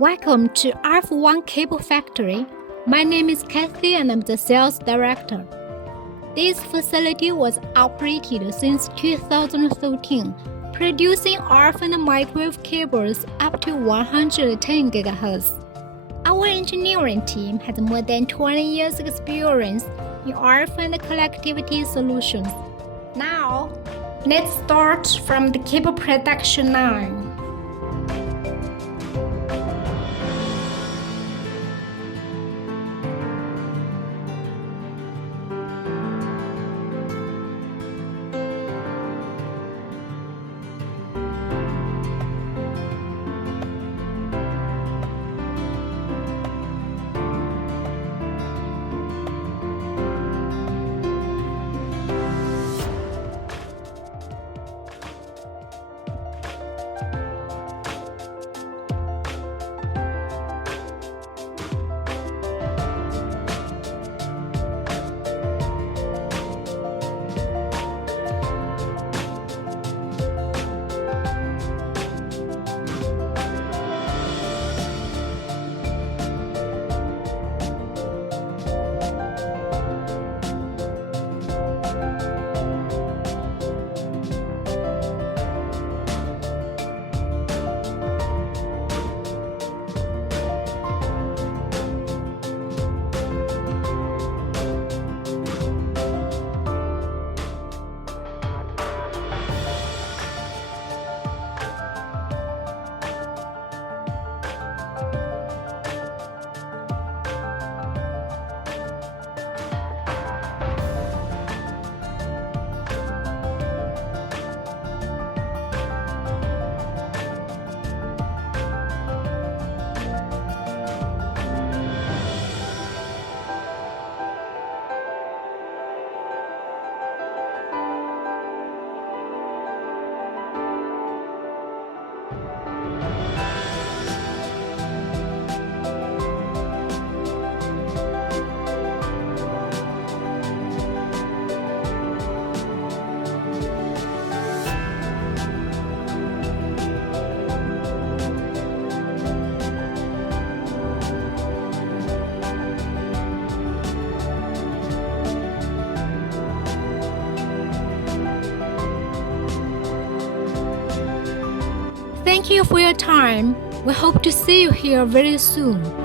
Welcome to RF1 Cable Factory. My name is Kathy and I'm the sales director. This facility was operated since 2013, producing RF and microwave cables up to 110 GHz. Our engineering team has more than 20 years experience in RF and connectivity solutions. Now, let's start from the cable production line. Thank you for your time. We hope to see you here very soon.